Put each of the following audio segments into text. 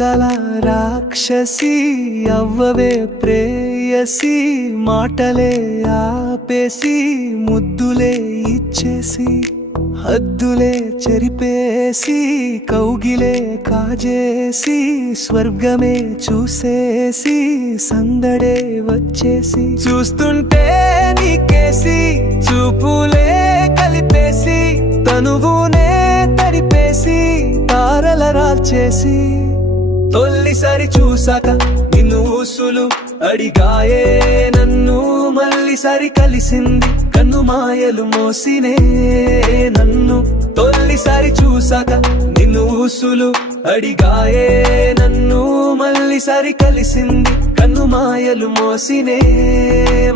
రాక్షసి అవ్వవే ప్రేయసి మాటలే ఆపేసి ముద్దులే ఇచ్చేసి హద్దులే చెరిపేసి కౌగిలే కాజేసి స్వర్గమే చూసేసి సందడే వచ్చేసి. చూస్తుంటే నీకేసి చూపులే కలిపేసి తనువునే తడిపేసి తారల రాల్చేసి. తొల్లిసారి చూసాక నిన్ను ఊసులు అడిగాయే. నన్ను మళ్ళీసారి కలిసింది కన్ను మాయలు మోసినే. నన్ను తొల్లిసారి చూసాక నిన్ను ఊసులు అడిగాయే. నన్ను మళ్ళీసారి కలిసింది కన్ను మాయలు మోసినే.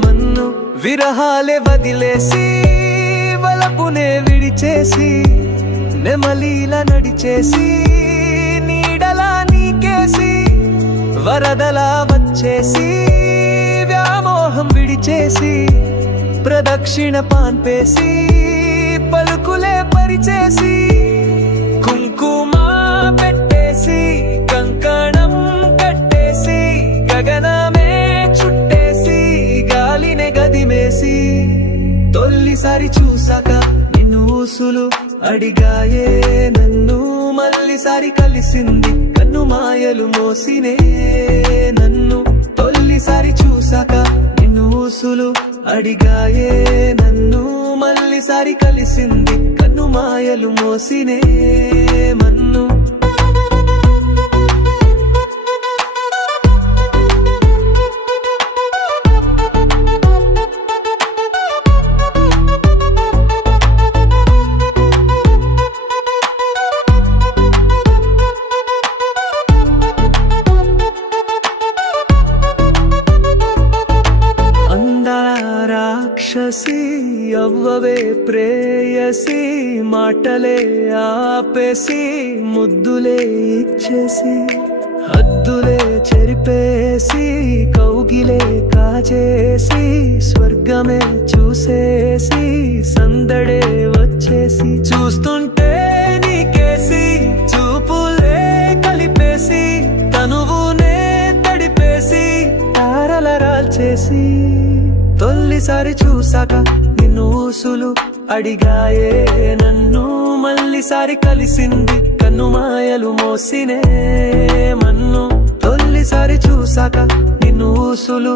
మన్ను విరహాలే వదిలేసి వలపునే విడిచేసి నెమలీల నడిచేసి వరదలా వచ్చేసి వ్యామోహం విడిచేసి ప్రదక్షిణ పాన్పేసి పలుకులే పరిచేసి కుంకుమ పెట్టేసి కంకణం కట్టేసి గగనమే చుట్టేసి గాలినే గదిమేసి తొల్లిసారి చూసాక నిన్ను ఊసులు అడిగాయే నన్ను మళ్ళీసారి కలిసింది కన్ను మాయలు నన్ను తొల్లిసారి చూసాక నిన్ను ఊసులు అడిగాయే నన్ను. మళ్ళీసారి కలిసింది కన్ను మాయలు మోసినే మన్ను. రాక్షసి అవ్వవే ప్రేయసి మాటలే ఆపేసి ముద్దులే ఇచ్చేసి హద్దులే చెరిపేసి కౌగిలే కాజేసి స్వర్గమే చూసేసి సందడే వచ్చేసి. చూస్తుంటే నీకేసి చూపులే కలిపేసి తనువునే తడిపేసి తారల రాల్చేసి. తొలిసారి చూసాక నిన్ను ఊసులు అడిగాయే. నన్ను మళ్ళీసారి కలిసింది కన్ను మాయలు మోసినే. మన్ను తొలిసారి చూసాక నిన్ను ఊసులు